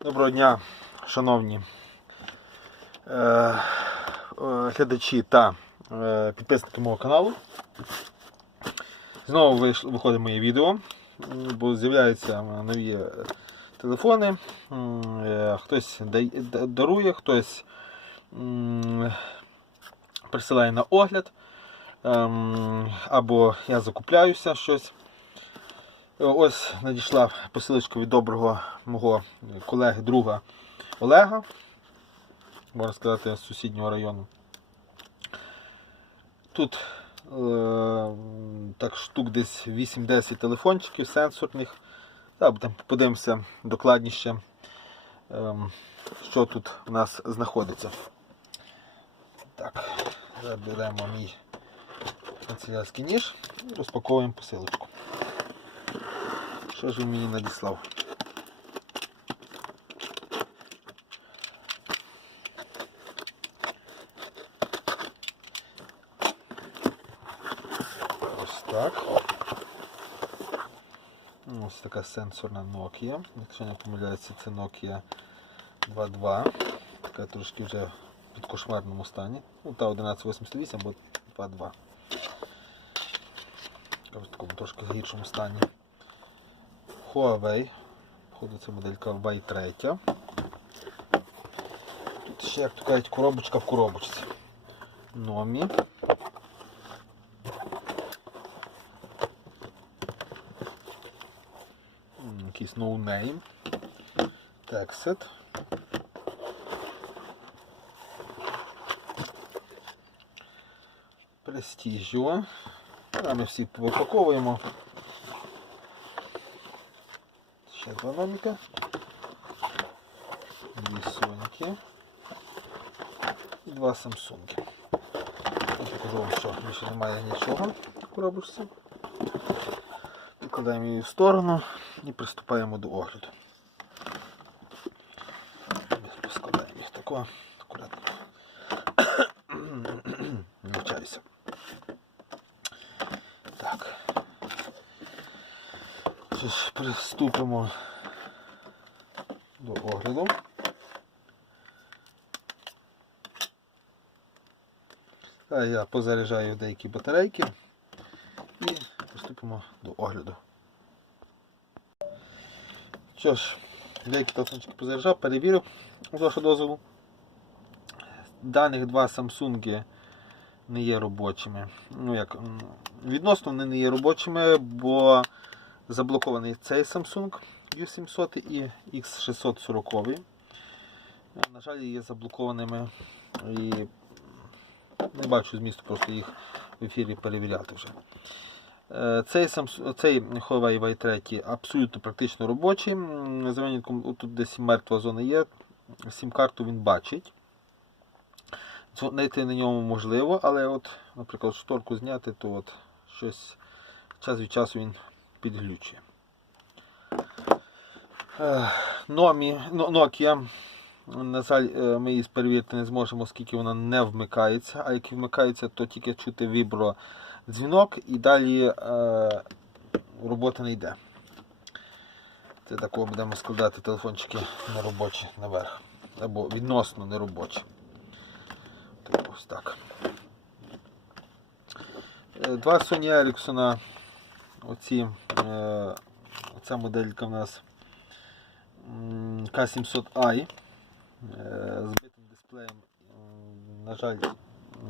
Доброго дня, шановні е, е, глядачі та е, підписники мого каналу. Знову виходить моє відео, бо з'являються нові телефони. Хтось дарує, хтось присилає на огляд. Ем, Або я закупляюся щось. Ось надійшла посилочка від доброго мого колеги, друга Олега, можна сказати, з сусіднього району. Тут е, так штук десь 8-10 телефончиків сенсорних. Будемо подивимося докладніше, ем, що тут у нас знаходиться. Так, заберемо мій канцелярський ніж і розпаковуємо посилочку. Що ж він мені надіслав? Ось так. Ось така сенсорна Nokia. Якщо не помиляється, це Nokia 2.2. Така трошки вже в підкошмарному стані. Ну, та 1188 або 2.2. В такому трошки гіршому стані. Huawei. Походу моделька Y3. Тут ще, як то кажуть, коробочка в коробочці. Номі. Якийсь ноунейм. Prestigio. А ми всі випаковуємо. Ще два номіка. Дві Соньки. І два Самсунги. Я покажу вам, що більше немає нічого в коробочці. Викладаємо її в сторону і приступаємо до огляду. Ми Складаємо їх тако, Приступимо до огляду. А я позаряджаю деякі батарейки і приступимо до огляду. Що ж, деякі телефончики позаряджав, перевірив з вашого дозволу. Даних два Samsung не є робочими. Ну як, відносно вони не є робочими, бо заблокований цей Samsung U700 і X640. На жаль, є заблокованими і не бачу змісту просто їх в ефірі перевіряти вже. Е, Цей, Samsung, цей Huawei Y3 абсолютно практично робочий. За винятком тут десь мертва зона є. Сім-карту він бачить. Знайти на ньому можливо, але от, наприклад, шторку зняти, то от щось час від часу він підглючує. Nokia. На жаль, е, ми її перевірити не зможемо, оскільки вона не вмикається. А як вмикається, то тільки чути вібро дзвінок і далі е, робота не йде. Це такого будемо складати телефончики на робочі наверх. Або відносно неробочі. Так, ось так. Е, Два Sony Ericsson. Оці, е, оця моделька в нас м, K700i. Е, Збитим дисплеєм, на жаль,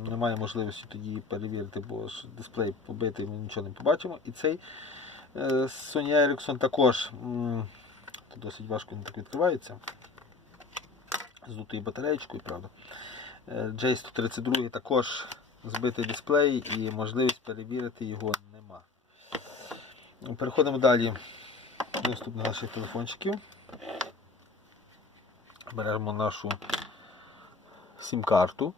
немає можливості тоді перевірити, бо ж дисплей побитий, ми нічого не побачимо. І цей е, Sony Ericsson також тут досить важко він так відкривається. З дутою батареєчкою, правда. Е, J132 також збитий дисплей і можливість перевірити його. Переходимо далі доступ до наших телефончиків. Беремо нашу сім-карту.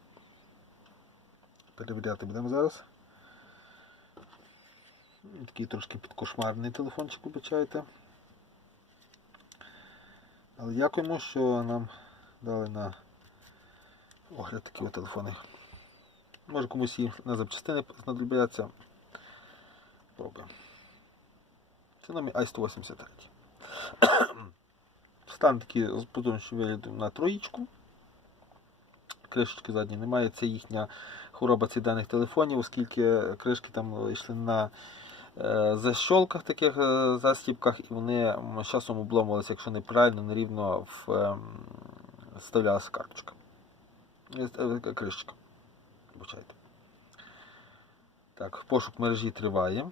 Перевіряти будемо зараз. Такий трошки підкошмарний телефончик, вибачайте. Але дякуємо, що нам дали на огляд такі телефони. Може комусь і на запчастини знадобляться. Пробуємо. Це номер i183. Стан такий потужнішим виглядом на троїчку. Кришечки задні немає. Це їхня хвороба цих даних телефонів, оскільки кришки там йшли на е, защолках, таких е, застіпках, і вони з часом обломувалися, якщо неправильно, нерівно ем, вставлялася карточка. Е, Кришечка. Вибачайте. Так, пошук мережі триває.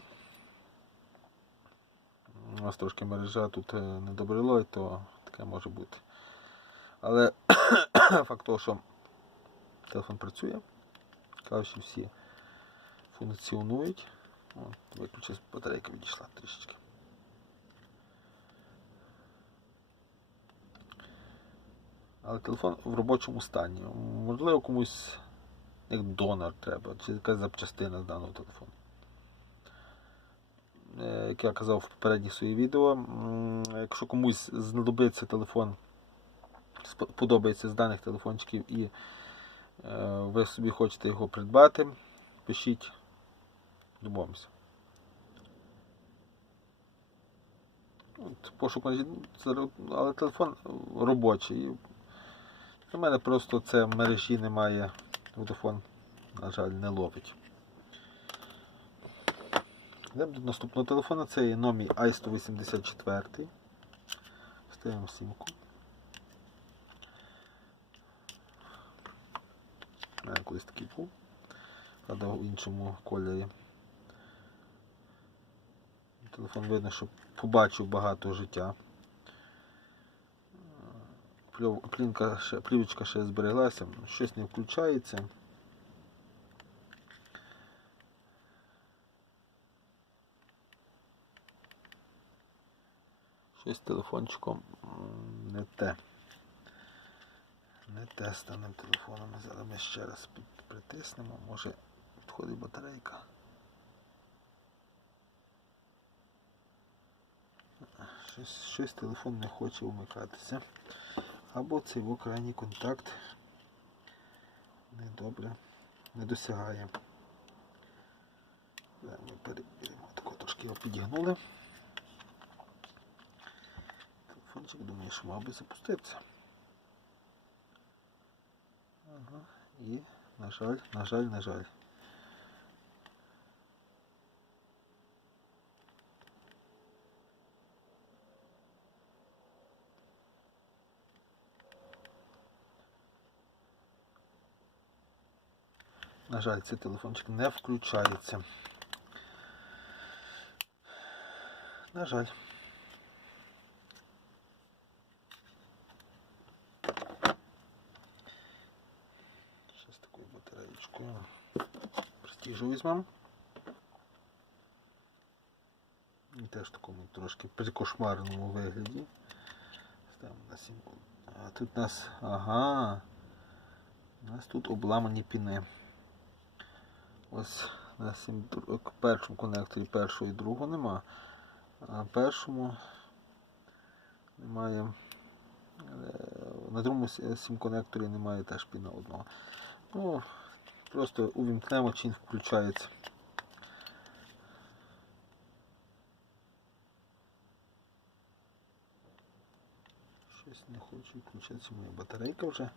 У нас трошки мережа тут е, не добрило, то таке може бути. Але факт того, що телефон працює, кажучи, всі функціонують. О, виключилась батарейка відійшла трішечки. Але телефон в робочому стані. Можливо, комусь як донор треба, чи якась запчастина з даного телефону. Е, Як я казав в попередніх своїх відео, якщо комусь знадобиться телефон, спо- подобається з даних телефончиків і е, ви собі хочете його придбати, пишіть, домовимося. Пошук але телефон робочий. Для мене просто це мережі немає. Vodafone, на жаль, не ловить. Йдемо до наступного телефону. Це є Nomi i184. Ставимо сімку. Мене такий був. Правда, в іншому кольорі. Телефон видно, що побачив багато життя. Ще, плівочка ще збереглася, щось не включається. Щось телефончиком не те. Не те з даним телефоном. Зараз ми ще раз притиснемо, може відходить батарейка. Щось, щось телефон не хоче вмикатися. Або цей його крайній контакт недобре не досягає. Ми перевіримо, трошки його підігнули. Що мав би запуститися. Ага. І, на жаль, на жаль, на жаль. На жаль, цей телефончик не включається. На жаль. Ще з такою батареєчкою. Престижу візьмемо. І теж в такому трошки прикошмарному вигляді. Ставимо на 7. А тут у нас. Ага. У нас тут обламані піни. Ось на сім, дру- першому конекторі першого і другого нема. А на першому немає. На другому с- сім конекторі немає теж піна одного. Ну, просто увімкнемо, чи він включається. Щось не хочу включатися моя батарейка вже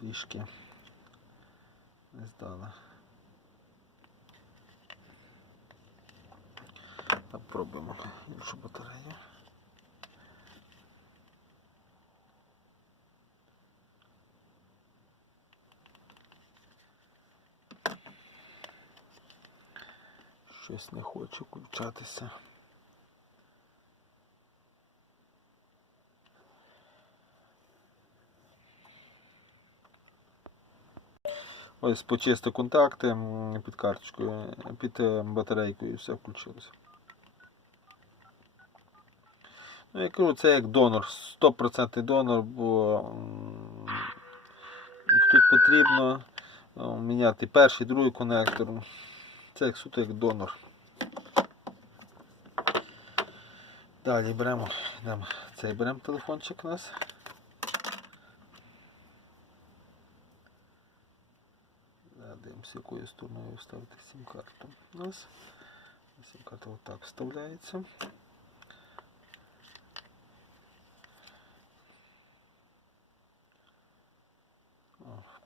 трішки не здала. Попробуємо іншу батарею. Щось не хочу включатися. Ось почистив контакти під карточкою, під е, батарейкою все включилося. Ну, я кажу, це як донор, 100% донор, бо тут потрібно е, міняти перший, другий конектор. Це як суто як донор. Далі беремо йдемо, цей беремо телефончик у нас. Дивимося, якою стороною вставити сім-карту. У нас сім-карта отак вставляється.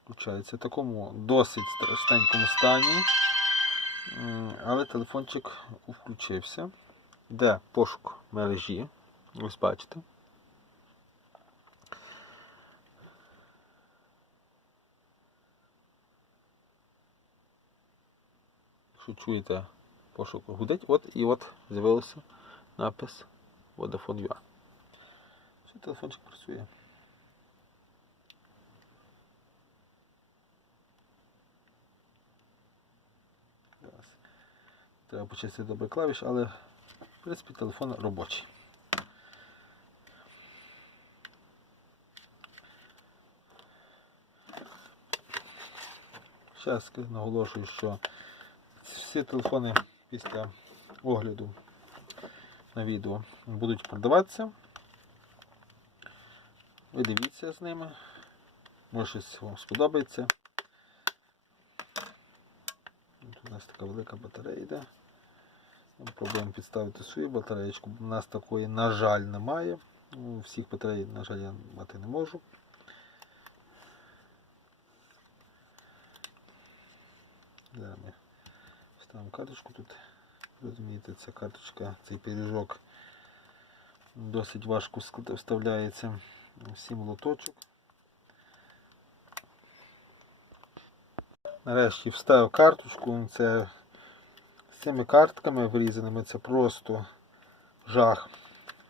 Включається в такому досить страшненькому стані, але телефончик включився. Де пошук мережі. Ось бачите. Якщо чуєте пошук гудить, от і от з'явився напис Vodafone UA. Все, телефончик працює. Треба почистити добре клавіш, але принципі телефон робочий. Ще раз наголошую, що всі телефони після огляду на відео будуть продаватися. Ви дивіться з ними. Може щось вам сподобається. Тут у нас така велика батарея йде. Пробуємо підставити свою батареєчку. У нас такої, на жаль, немає. Всіх батарей, на жаль, я мати не можу. Зараз ми ставимо карточку тут. Розумієте, ця карточка, цей пиріжок досить важко вставляється. Сім лоточок. Нарешті вставив карточку. Це з цими картками вирізаними це просто жах.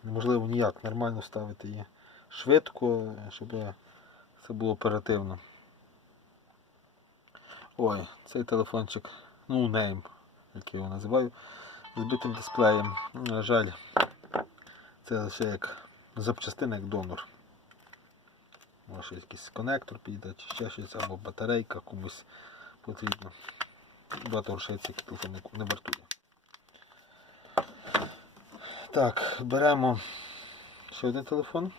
Неможливо ніяк нормально вставити її швидко, щоб це було оперативно. Ой, цей телефончик, ну name, як я його називаю, з збитим дисплеєм. На жаль, це лише як запчастина, як донор. Може якийсь конектор піде, чи ще щось, або батарейка комусь потрібно. Багато грошей цей телефон не- вартує. Так, беремо ще один телефон.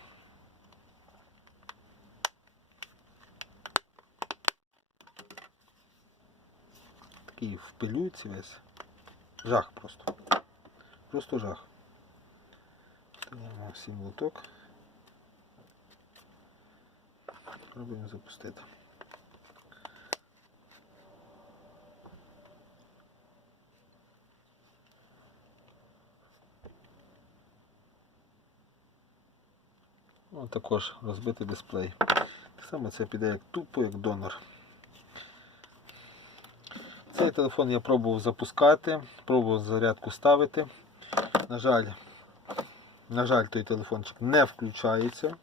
Такий в пилюці весь. Жах просто. Просто жах. Ставимо сім лоток. Пробуємо запустити. О, також розбитий дисплей. Так само це піде як тупо, як донор. Цей телефон я пробував запускати, пробував зарядку ставити. На жаль, на жаль, той телефончик не включається.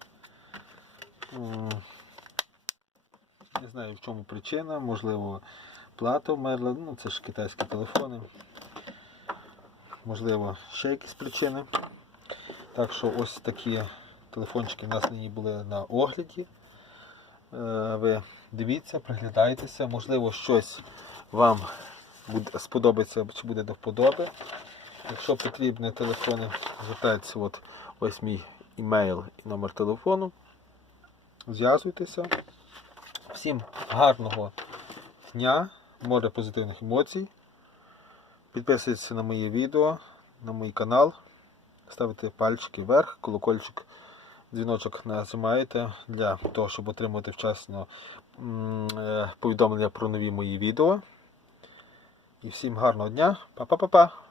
Не знаю в чому причина, можливо, плата вмерла, ну це ж китайські телефони. Можливо, ще якісь причини. Так що ось такі телефончики у нас нині були на огляді. Е, Ви дивіться, приглядайтеся, можливо, щось вам буде, сподобається чи буде до вподоби. Якщо потрібні телефони, звертайтеся, от ось мій імейл і номер телефону. Зв'язуйтеся. Всім гарного дня, море позитивних емоцій. Підписуйтесь на мої відео, на мій канал. Ставите пальчики вверх, колокольчик, дзвіночок нажимаєте для того, щоб отримати вчасно е, повідомлення про нові мої відео. І всім гарного дня. Па-па-па-па!